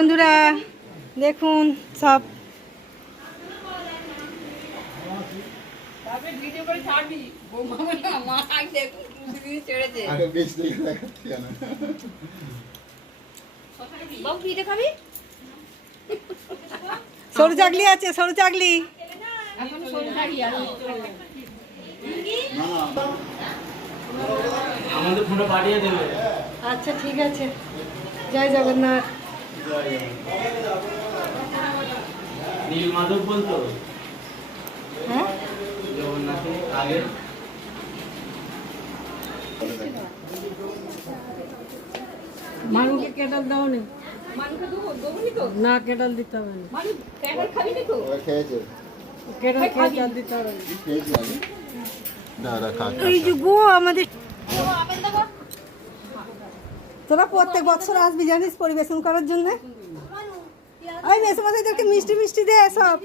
বন্ধুরা দেখুন সব সরু চাকলি আছে, সরু চাকলি। আচ্ছা ঠিক আছে, জয় জগন্নাথ। নীল মাধব বলতো হ্যাঁ জগন্নাথের আগে মানুষকে কেটাল দাও নি, না কেটাল দিতে হবে না, কেটাল খেয়ে আর দিতে হবে না। এই যে গো আমাদের তোরা প্রত্যেক বছর আসবি জানিস পরিবেশন করার জন্য। ওই মেসোমশাইদেরকে মিষ্টি মিষ্টি দে সব।